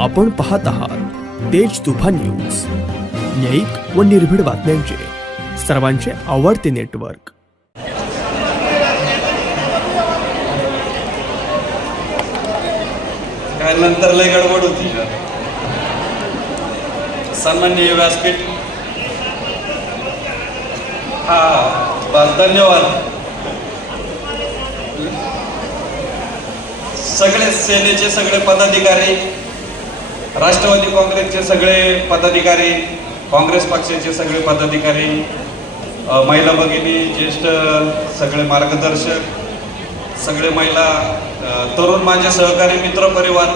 आपण पाहत आहात तेज तुफान न्यूज. न्यायिक व निर्भीड बातम्यांचे. सर्वांचे आवडते नेटवर्क. काय नंतर लय गडबड होती. सन्मान्य व्यासपीठ. हा बस धन्यवाद. सगळे सेनेचे सगळे पदाधिकारी राष्ट्रवादी काँग्रेसचे सगळे पदाधिकारी काँग्रेस पक्षाचे सगळे पदाधिकारी महिला भगिनी ज्येष्ठ सगळे मार्गदर्शक सगळे महिला तरुण माझे सहकारी मित्र परिवार.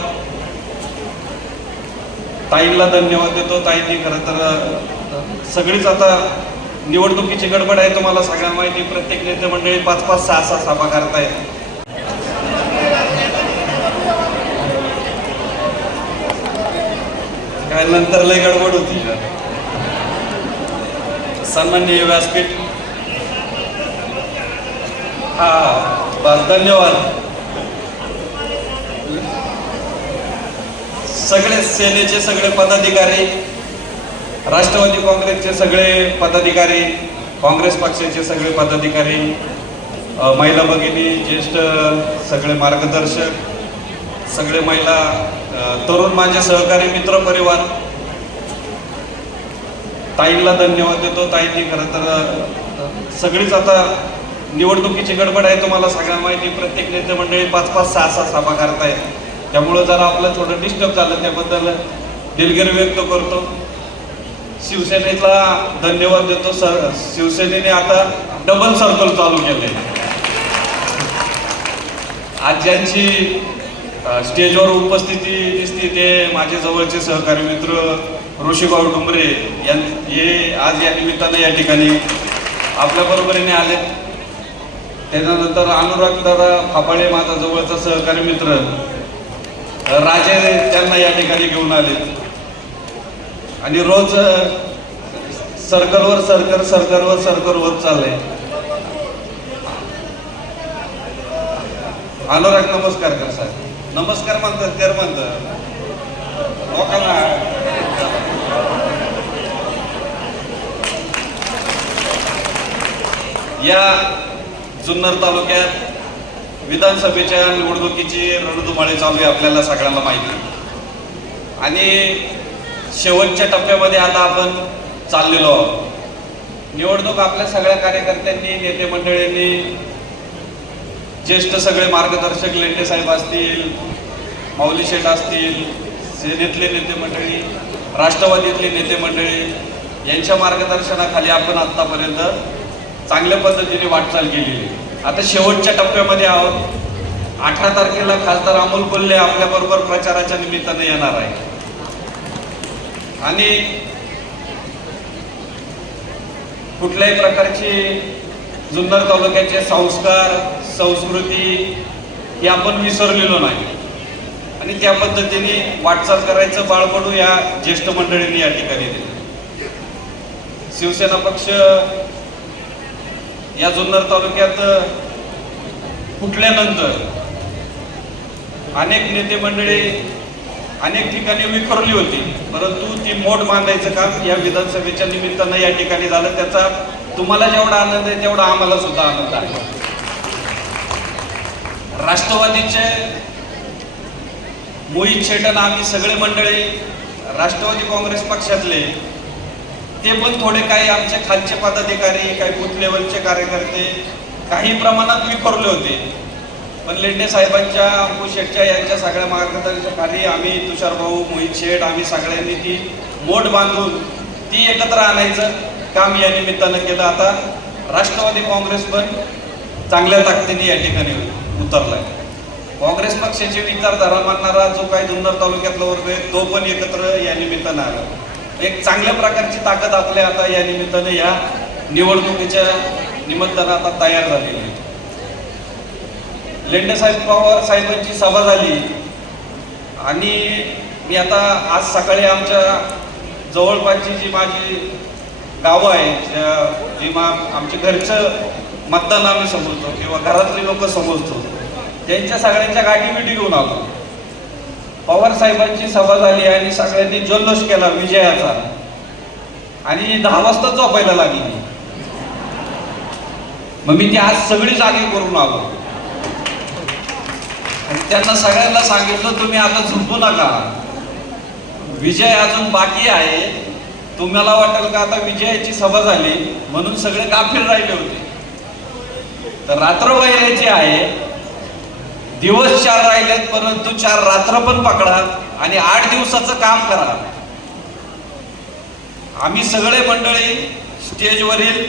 ताईंना धन्यवाद देतो. ताईंनी खरं तर सगळीच आता निवडणुकीची गडबड आहे तुम्हाला सगळ्यांना माहिती. प्रत्येक नेते मंडळी पाच पाच सहा सहा सभा करतायत कारण नंतर लय गडबड होती. सन्मान्य व्यासपीठ. हा बस धन्यवाद. सगळे सेनेचे सगळे पदाधिकारी राष्ट्रवादी काँग्रेसचे सगळे पदाधिकारी काँग्रेस पक्षाचे सगळे पदाधिकारी महिला भगिनी ज्येष्ठ सगळे मार्गदर्शक सगळे महिला तरुण माझे सहकारी मित्र परिवार. ताईंना धन्यवाद देतो. ताईंनी खरं तर सगळीच आता निवडणुकीची गडबड आहे तुम्हाला सगळ्या माहिती. प्रत्येक नेते मंडळी पाच पाच सहा सहा सभा करतायत. त्यामुळं जरा आपलं थोडं डिस्टर्ब झालं. त्याबद्दल दिलगिरी व्यक्त करतो. शिवसेनेला धन्यवाद देतो. सर शिवसेनेने आता डबल सर्कल चालू केले आज ज्यांची स्टेजवर उपस्थिती दिसते ते माझे जवळचे सहकारी मित्र ऋषीभाऊ डुंबरे यां हे आज या निमित्तानं या ठिकाणी आपल्या बरोबरीने आले. त्याच्यानंतर अनुराग दादा फापाळे माझा जवळचा सहकारी मित्र राजे त्यांना या ठिकाणी घेऊन आले. आणि रोज सर्कलवर सर्कल सर्कलवर सर्कल होत चाललंय. अनुराग नमस्कार कर साहेब. नमस्कार म्हणतात तर म्हणतात. लोकांना या जुन्नर तालुक्यात विधानसभेच्या निवडणुकीची रणधुमाळी चालू आहे आपल्याला सगळ्यांना माहिती. आणि शेवटच्या टप्प्यामध्ये आता आपण चाललेलो आहोत. निवडणूक आपल्या सगळ्या कार्यकर्त्यांनी नेते मंडळींनी ज्येष्ठ सगळे मार्गदर्शक लेंडे साहेब असतील माऊली शेठ असतील सेनेतले नेते मंडळी राष्ट्रवादीतले नेते मंडळी यांच्या मार्गदर्शनाखाली आपण आत्तापर्यंत चांगल्या पद्धतीने वाटचाल केलेली आता शेवटच्या टप्प्यामध्ये आहोत. अठरा तारखेला खासदार अमोल कोल्हे आपल्याबरोबर प्रचाराच्या निमित्ताने येणार आहे आणि कुठल्याही प्रकारची जुन्नर तालुक्याचे संस्कार संस्कृती हे आपण विसरलेलो नाही. आणि त्या पद्धतीने वाटचाल करायचं बाळपडू या ज्येष्ठ मंडळींनी या ठिकाणी दिलं. शिवसेना पक्ष या जुन्नर तालुक्यात फुटल्यानंतर अनेक नेते मंडळी अनेक ठिकाणी विखरली होती. परंतु ती मोठ बांधायचं काम या विधानसभेच्या निमित्तानं या ठिकाणी झालं. त्याचा तुम्हाला जेवढा आनंद आहे तेवढा आम्हाला सुद्धा आनंद आहे. राष्ट्रवादीचे मोहित शेटन आम्ही सगळे मंडळी राष्ट्रवादी काँग्रेस पक्षातले ते पण थोडे काही आमचे खालचे पदाधिकारी काही बूथ लेवलचे कार्यकर्ते काही प्रमाणात विखरले होते. पण लेंडे साहेबांच्या अंकुश शेटच्या यांच्या सगळ्या मार्गदर्शनाखाली आम्ही तुषार भाऊ मोहित शेठ आम्ही सगळ्यांनी ती मोठ बांधून ती एकत्र आणायचं. काम या निमित्तानं केलं. आता राष्ट्रवादी काँग्रेस पण चांगल्या ताकदीने या ठिकाणी उतरलाय. काँग्रेस पक्षाची विचारधारा मानणारा जो काही जुन्नर तालुक्यातला वर्ग आहे तो पण एकत्र या निमित्तानं आला. एक चांगल्या प्रकारची ताकद आपल्या आता या निमित्तानं या निवडणुकीच्या निमित्तानं आता तयार झालेली आहे. लेंडेसाहेब पवार साहेबांची सभा झाली. आणि मी आता आज सकाळी आमच्या जवळपासची जी माझी गावं आहेत ज्या- जी मा आमच्या घरचं मतदान आम्ही समजतो किंवा घरातली लोक समजतो. त्यांच्या सगळ्यांच्या गाठी बिठी घेऊन आलो. पवार साहेबांची सभा झाली आणि सगळ्यांनी जल्लोष केला विजयाचा. आणि दहा वाजता झोपायला लागली मग मी ती आज सगळी जागे करून आलो. आणि त्यांना सगळ्यांना सांगितलं तुम्ही आता झोपू नका. विजय अजून बाकी आहे. तुम्हाला वाटेल का आता विजयाची सभा झाली म्हणून सगळे गाफील राहिले होते. तर रात्र वैरायची आहे दिवस चार राहिलेत परंतु चार रात्र पण पकडा आणि आठ दिवसाचं काम करा. आम्ही सगळे मंडळी स्टेजवरील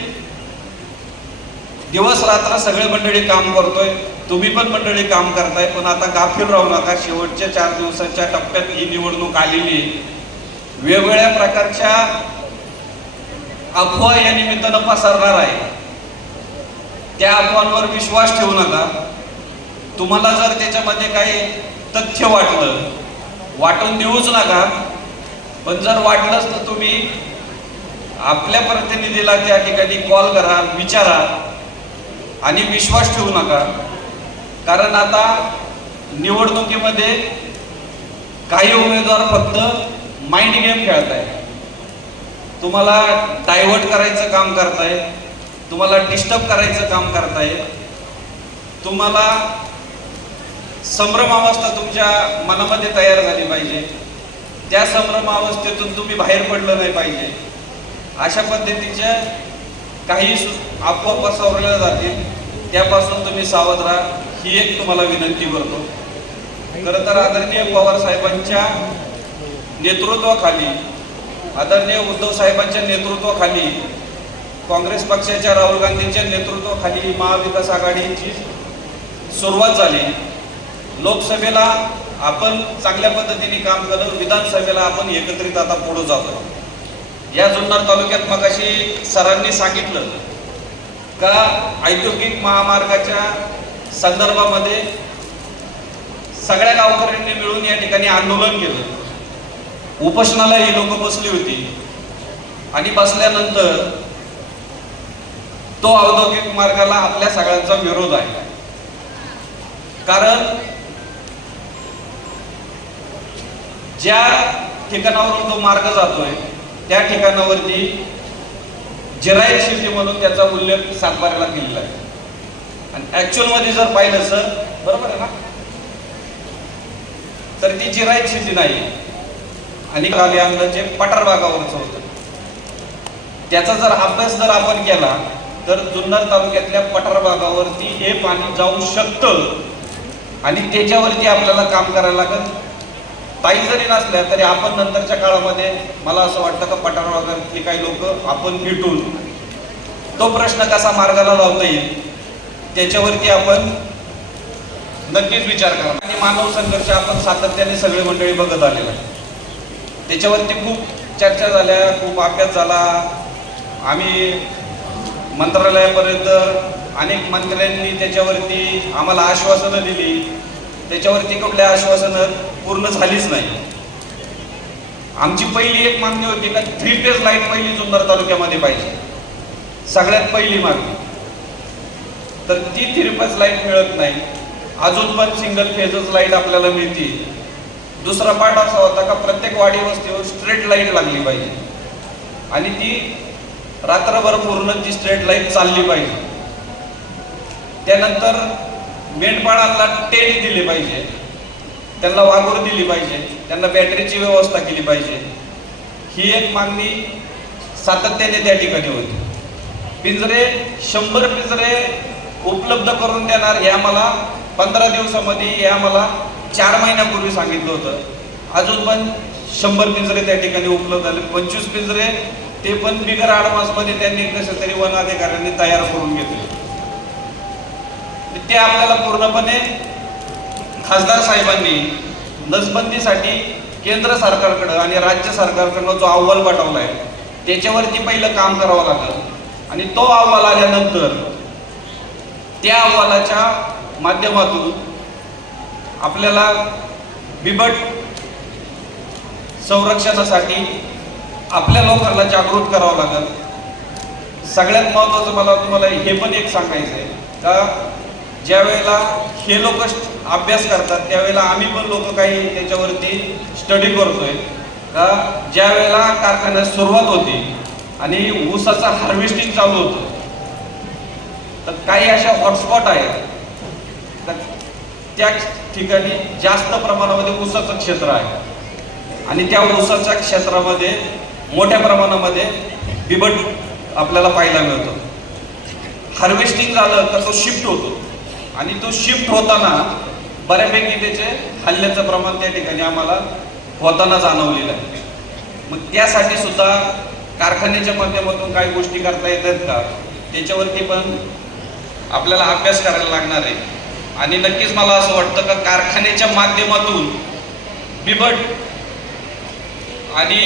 दिवस रात्र सगळे मंडळी काम करतोय. तुम्ही पण मंडळी काम करताय पण आता गाफील राहू नका. शेवटच्या चार दिवसाच्या टप्प्यात ही निवडणूक आलेली आहे. वेगवेगळ्या प्रकारच्या अफवा या निमित्तानं पसरणार आहे. त्या अफवांवर विश्वास ठेवू नका. तुम्हाला जर त्याच्यामध्ये काही तथ्य वाटलं वाटून देऊच नका. पण जर वाटलंच तर तुम्ही आपल्या प्रतिनिधीला त्या ठिकाणी कॉल करा विचारा आणि विश्वास ठेवू नका. कारण आता निवडणुकीमध्ये काही उमेदवार फक्त माइंड गेम खेळताय. तुम्हाला डायव्हर्ट करायचं काम करताय. तुम्हाला डिस्टर्ब करायचं काम करताय. तुम्हाला संभ्रम अवस्था तुमच्या मनामध्ये तयार झाली पाहिजे. त्या संभ्रम अवस्थेतून तुम्ही बाहेर पडलं नाही पाहिजे. अशा पद्धतीच्या काही सु- अफवा पसरवल्या जातील त्यापासून तुम्ही सावध राहा. ही एक तुम्हाला विनंती करतो. खरं तर आदरणीय पवार साहेबांच्या नेतृत्वाखाली आदरणीय उद्धव साहेबांच्या नेतृत्वाखाली काँग्रेस पक्षाच्या राहुल गांधींच्या नेतृत्वाखाली महाविकास आघाडीची सुरुवात झाली. लोकसभेला आपण चांगल्या पद्धतीने काम केलं विधानसभेला आपण एकत्रित आता पुढे जातो या जुन्नर तालुक्यात मगाशी सरांनी सांगितलं का औद्योगिक महामार्गाच्या संदर्भामध्ये सगळ्या गावकऱ्यांनी मिळून या ठिकाणी आंदोलन केलं. उपोषणाला ही लोक बसली होती. आणि बसल्यानंतर तो औद्योगिक मार्गाला आपल्या सगळ्यांचा विरोध आहे. कारण ज्या ठिकाणावरून तो मार्ग जातोय त्या ठिकाणावरती जिरायत शिवजी म्हणून त्याचा उल्लेख सातबाऱ्याला केलेला आहे. आणि ऍक्च्युअलमध्ये जर पाहिलं सर बरोबर आहे ना? तर ती जिरायत शिवजी नाही. आणि खाली आणलं जे पठार भागावरचं होतं त्याचा जर अभ्यास जर आपण केला तर जुन्नर तालुक्यातल्या पठार भागावरती हे पाणी जाऊ शकतं. आणि त्याच्यावरती आपल्याला काम करायला लागेल. ताई जरी नसल्या तरी आपण नंतरच्या काळामध्ये मला असं वाटतं का पठार भागातली काही लोक आपण भेटून तो प्रश्न कसा मार्गाला लावता येईल त्याच्यावरती आपण नक्कीच विचार करा. आणि मानव संघर्ष आपण सातत्याने सगळे मंडळी बघत आलेला आहे. त्याच्यावरती खूप चर्चा झाल्या खूप अभ्यास झाला. आम्ही मंत्रालयापर्यंत अनेक मंत्र्यांनी त्याच्यावरती आम्हाला आश्वासनं दिली. त्याच्यावरती कुठल्या आश्वासनं पूर्ण झालीच नाही. आमची पहिली एक मागणी होती का थ्री फेज लाइट पहिली जुन्नर तालुक्यामध्ये पाहिजे. सगळ्यात पहिली मागणी. तर ती थ्री फेज लाइट मिळत नाही. अजून पण सिंगल फेजच लाइट आपल्याला मिळते दुसरा पार्ट असा होता का प्रत्येक वाडी वस्तीवर स्ट्रेट लाइट लागली पाहिजे. आणि ती रात्रभर पूर्ण ती स्ट्रेट लाइट चालली पाहिजे. त्यानंतर मेंढपाळांना टेंट दिले पाहिजे. त्यांना वाघोर दिली पाहिजे. त्यांना बॅटरीची व्यवस्था केली पाहिजे. ही एक मागणी सातत्याने त्या ठिकाणी होती. पिंजरे शंभर पिंजरे उपलब्ध करून देणार हे आम्हाला पंधरा दिवसामध्ये हे आम्हाला चार महिन्यापूर्वी सांगितलं होतं. अजून पण शंभर पिंजरे त्या ठिकाणी उपलब्ध झाले. पंचवीस पिंजरे ते पण बिगरमध्ये त्यांनी कसं तरी वन अधिकाऱ्यांनी तयार करून घेतले. ते आपल्याला पूर्णपणे खासदार साहेबांनी नसबंदीसाठी केंद्र सरकारकडं आणि राज्य सरकारकडनं जो अहवाल पाठवला आहे त्याच्यावरती पहिलं काम करावं लागलं. आणि तो अहवाल आल्यानंतर त्या अहवालाच्या माध्यमातून आपल्याला बिबट संरक्षणासाठी आपल्या लोकांना जागृत करावं लागेल. सगळ्यात महत्त्वाचं मला तुम्हाला हे पण एक सांगायचं आहे का ज्या वेळेला हे लोक अभ्यास करतात त्यावेळेला आम्ही पण लोक काही त्याच्यावरती स्टडी करतोय. का ज्या वेळेला कारखान्यात सुरुवात होती आणि ऊसाचं हार्वेस्टिंग चालू होतं तर काही अशा हॉटस्पॉट आहेत. तर त्या ठिकाणी जास्त प्रमाणामध्ये ऊसाचं क्षेत्र आहे. आणि त्या ऊसाच्या क्षेत्रामध्ये मोठ्या प्रमाणामध्ये बिबट आपल्याला पाहायला मिळतो. हार्वेस्टिंग झालं तर तो शिफ्ट होतो. आणि तो शिफ्ट होताना बऱ्यापैकी त्याचे हल्ल्याचं प्रमाण त्या ठिकाणी आम्हाला होताना जाणवलेलं आहे. मग त्यासाठी सुद्धा कारखान्याच्या माध्यमातून काही गोष्टी करता येतात का? त्याच्यावरती पण आपल्याला अभ्यास करायला लागणार आहे. आणि नक्कीच मला असं वाटतं का कारखान्याच्या माध्यमातून बिबट आणि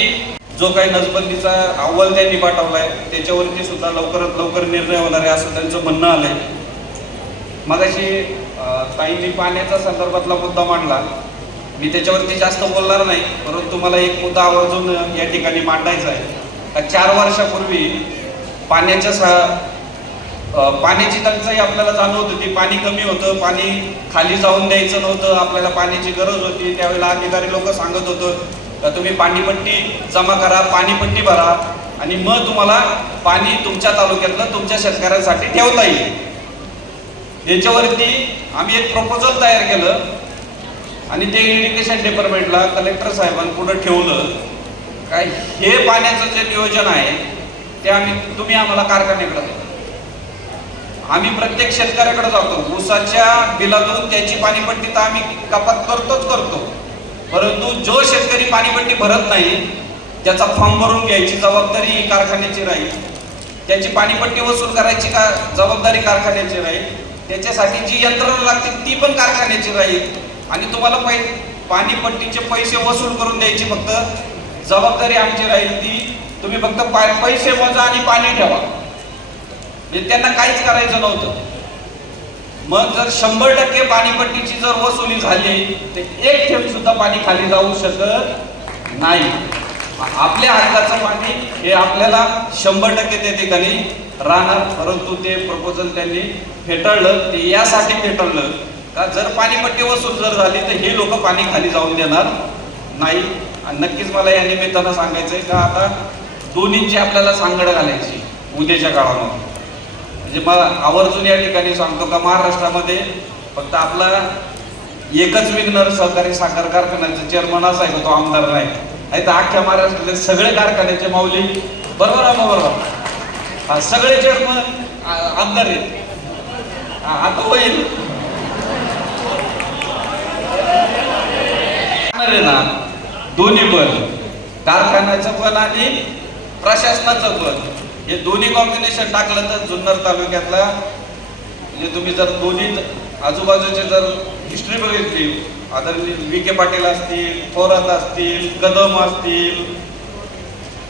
जो काही नसबंदीचा अव्वल त्यांनी पाठवलाय त्याच्यावरती सुद्धा लवकरात लवकर निर्णय होणार आहे असं त्यांचं म्हणणं आलंय. मगाशी ताईंनी पाण्याचा संदर्भातला मुद्दा मांडला. मी त्याच्यावरती जास्त बोलणार नाही परंतु मला एक मुद्दा आवर्जून या ठिकाणी मांडायचा आहे. चार वर्षापूर्वी पाण्याच्या सा पाण्याची टंचाई आपल्याला जाणवत होती. पाणी कमी होतं पाणी खाली जाऊन द्यायचं नव्हतं आपल्याला पाण्याची गरज होती. त्यावेळेला अधिकारी लोक सांगत होतं का तुम्ही पाणीपट्टी जमा करा पाणीपट्टी भरा आणि मग तुम्हाला पाणी तुमच्या तालुक्यातलं तुमच्या शेतकऱ्यांसाठी ठेवता येईल. याच्यावरती आम्ही एक प्रपोजल तयार केलं आणि ते इरिगेशन डिपार्टमेंटला कलेक्टर साहेबांपुढे ठेवलं. काय हे पाण्याचं जे नियोजन आहे ते आम्ही तुम्ही आम्हाला कारखान्याकडे आम्ही प्रत्येक शेतकऱ्याकडे जातो. ऊसाच्या बिलातून त्याची पाणीपट्टी तर आम्ही कपात करतोच करतो. परंतु जो शेतकरी पाणीपट्टी भरत नाही त्याचा फॉर्म भरून घ्यायची जबाबदारी ही कारखान्याची राहील. त्याची पाणीपट्टी वसूल करायची का जबाबदारी कारखान्याची राहील. त्याच्यासाठी जी यंत्रणा लागते ती पण कारखान्याची राहील. आणि तुम्हाला पै पाणीपट्टीचे पैसे वसूल करून द्यायची फक्त जबाबदारी आमची राहील ती. तुम्ही फक्त पैसे मोजा आणि पाणी ठेवा. म्हणजे त्यांना काहीच करायचं नव्हतं. मग जर शंभर टक्के पाणीपट्टीची जर वसुली झाली तर एक थेंब सुद्धा पाणी खाली जाऊ शकत नाही. आपल्या हक्काचं पाणी हे आपल्याला शंभर टक्के त्या ठिकाणी राहणार परंतु ते प्रपोजल त्यांनी फेटाळलं. ते यासाठी फेटाळलं का जर पाणीपट्टी वसूल जर झाली तर हे लोक पाणी खाली जाऊन देणार नाही. आणि नक्कीच मला या निमित्तानं सांगायचंय का आता दोन्हींची आपल्याला सांगड घालायची उद्याच्या काळामध्ये. म्हणजे मला आवर्जून या ठिकाणी सांगतो का महाराष्ट्रामध्ये फक्त आपला एकच विघ्नर सहकारी साखर कारखान्याचा चेअरमन असा आहे तो आमदार नाही. नाही तर अख्ख्या महाराष्ट्रातले सगळे कारखान्याचे माऊली बरोबर आहे बरोबर हा सगळे चेअरमन आमदार आहेत. आता होईल. ना दोन्ही पण. कारखान्याचं पण आणि प्रशासनाचं पण. हे दोन्ही कॉम्बिनेशन टाकलं तर जुन्नर तालुक्यातला म्हणजे तुम्ही जर दोन्ही आजूबाजूचे जर हिस्ट्री बघितली आदरणीय के पाटील असतील थोरात असतील कदम असतील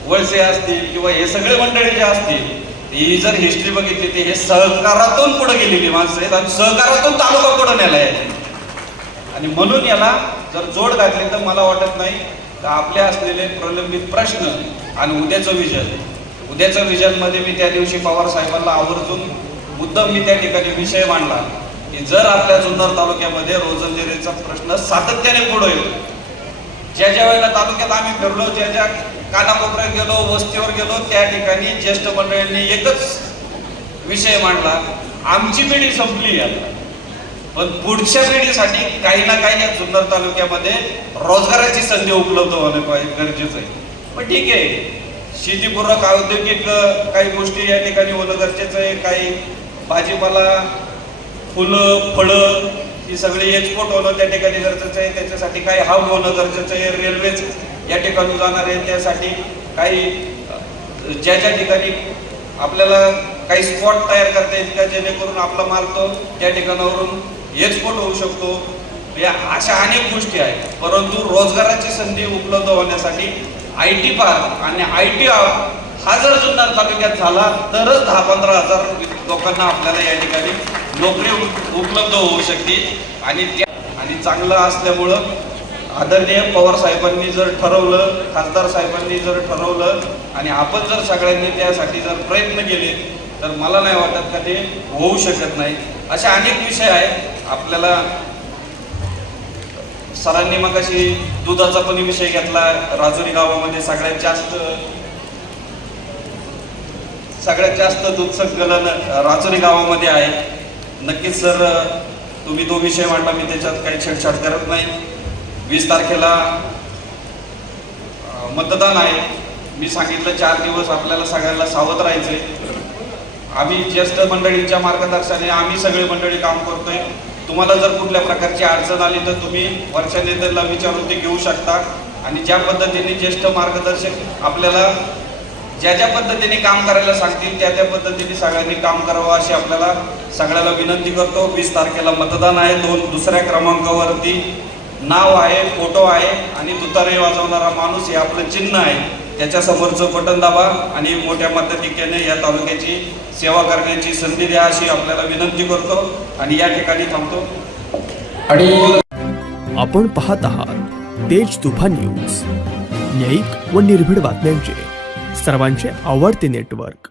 वळसे असतील किंवा हे सगळे मंडळी जे असतील ही जर हिस्ट्री बघितली ती हे सहकारातून पुढे गेलेली माणसं आहेत आणि सहकारातून तालुका पुढे नेलाय आणि म्हणून याला जर जोड घातली तर मला वाटत नाही तर आपले असलेले प्रलंबित प्रश्न आणि उद्याचं विजन उद्याचं विजनमध्ये मी त्या दिवशी पवार साहेबांना आवर्जून मुद्दाम मी त्या ठिकाणी विषय मांडला. की जर आपल्या जुन्नर तालुक्यामध्ये रोजंदारीचा प्रश्न सातत्याने पुढे येतो ज्या ज्या वेळेला तालुक्यात आम्ही फिरलो ज्या ज्या कानाकोपऱ्यात गेलो वस्तीवर गेलो त्या ठिकाणी ज्येष्ठ मंडळींनी एकच विषय मांडला. आमची पिढी संपली आता. पण पुढच्या पिढीसाठी काही ना काही या जुन्नर तालुक्यामध्ये रोजगाराची संधी उपलब्ध होणे पाहिजे गरजेचं आहे. पण ठीक आहे. शेतीपूरक औद्योगिक काही गोष्टी या ठिकाणी होणं गरजेचं आहे. काही भाजीपाला फुलं फळं ही सगळी एक्सपोर्ट होणं त्या ठिकाणी गरजेचं आहे. त्याच्यासाठी काही हब होणं गरजेचं आहे. रेल्वेच या ठिकाणी जाणार आहे त्यासाठी काही ज्या ज्या ठिकाणी आपल्याला काही स्पॉट तयार करता येईल का जेणेकरून आपला माल तो त्या ठिकाणावरून एक्सपोर्ट होऊ शकतो. या अशा अनेक गोष्टी आहेत. परंतु रोजगाराची संधी उपलब्ध होण्यासाठी आय टी पार्क आणि आय टी हा जर जुन्नर तालुक्यात झाला तरच दहा पंधरा हजार लोकांना आपल्याला या ठिकाणी नोकरी उपलब्ध होऊ शकते आणि त्या आणि चांगलं असल्यामुळं आदरणीय पवार साहेबांनी जर ठरवलं खासदार साहेबांनी जर ठरवलं आणि आपण जर सगळ्यांनी त्यासाठी जर प्रयत्न केले तर मला नाही वाटत का ते होऊ शकत नाही. असे अनेक विषय आहेत. आपल्याला सरांनी मग अशी दुधाचा पण विषय घेतला राजुरी गावामध्ये सगळ्यात जास्त सगळ्यात जास्त दूध संकलन राजुरी गावामध्ये आहे. नक्कीच सर तुम्ही तो विषय मांडला मी त्याच्यात काही छेडछाड करत नाही. वीस तारखेला मतदान आहे. मी सांगितलं चार दिवस आपल्याला सगळ्यांना सावध राहायचे आम्ही ज्येष्ठ मंडळींच्या मार्गदर्शनाने आम्ही सगळे मंडळी काम करतोय. तुम्हाला जर कुठल्या प्रकारची अडचण आली तर तुम्ही वरच्या नेत्याला विचारून ते घेऊ शकता. आणि ज्या पद्धतीने ज्येष्ठ मार्गदर्शक आपल्याला ज्या ज्या पद्धतीने काम करायला सांगतील त्या त्या पद्धतीने सगळ्यांनी काम करावं अशी आपल्याला सगळ्याला विनंती करतो. वीस तारखेला मतदान आहे. दोन दुसऱ्या क्रमांकावरती नाव आहे फोटो आहे आणि तुतारे वाजवणारा माणूस हे आपलं चिन्ह आहे. त्याच्या समोरचं बटन दाबा आणि मोठ्या मताधिक्याने या तालुक्याची सेवा करण्याची संधी द्या अशी आपल्याला विनंती करतो आणि या ठिकाणी थांबतो. आणि आपण पाहत आहात तेज तुफान न्यूज. न्यायिक व निर्भीड बातम्यांचे. सर्वांचे आवडते नेटवर्क.